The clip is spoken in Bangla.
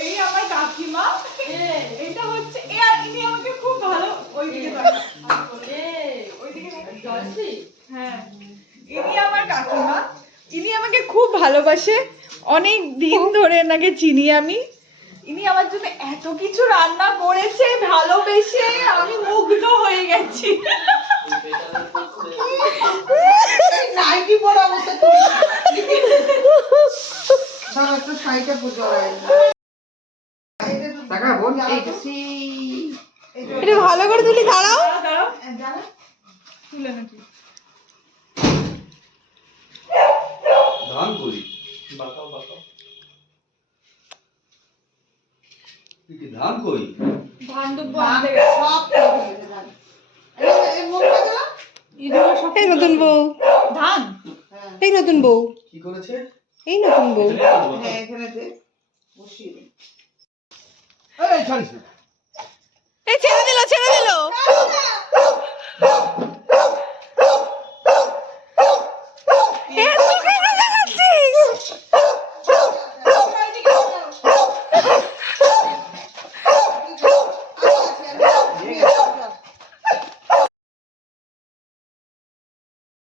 এই আমার কাকিমা, এটা হচ্ছে ইনি আমাকে খুব ভালো হ্যাঁ, ইনি আমার কাকিমা, ইনি আমাকে খুব ভালোবাসে, অনেক দিন ধরে এনাকে চিনি আমি। ইনি আমার জন্য এত কিছু রান্না করেছে ভালোবেসে, আমি মুগ্ধ হয়ে গেছি। নাইটি পরা অবস্থা দাদা একটু শাড়িটা পুজো এটা ভালো করে তুলি, দাঁড়াও তুলে নাকি ধান করি বাতাও বাতাও তুই কি ধান কই ধান দুব্ব আনতে গেছে সব এই মুখটা দাও এই নতুন বউ, ধান এই নতুন বউ, কি করেছে এই নতুন বউ। হ্যাঁ এখানে দে বসিয়ে দে এই ছাড়িস না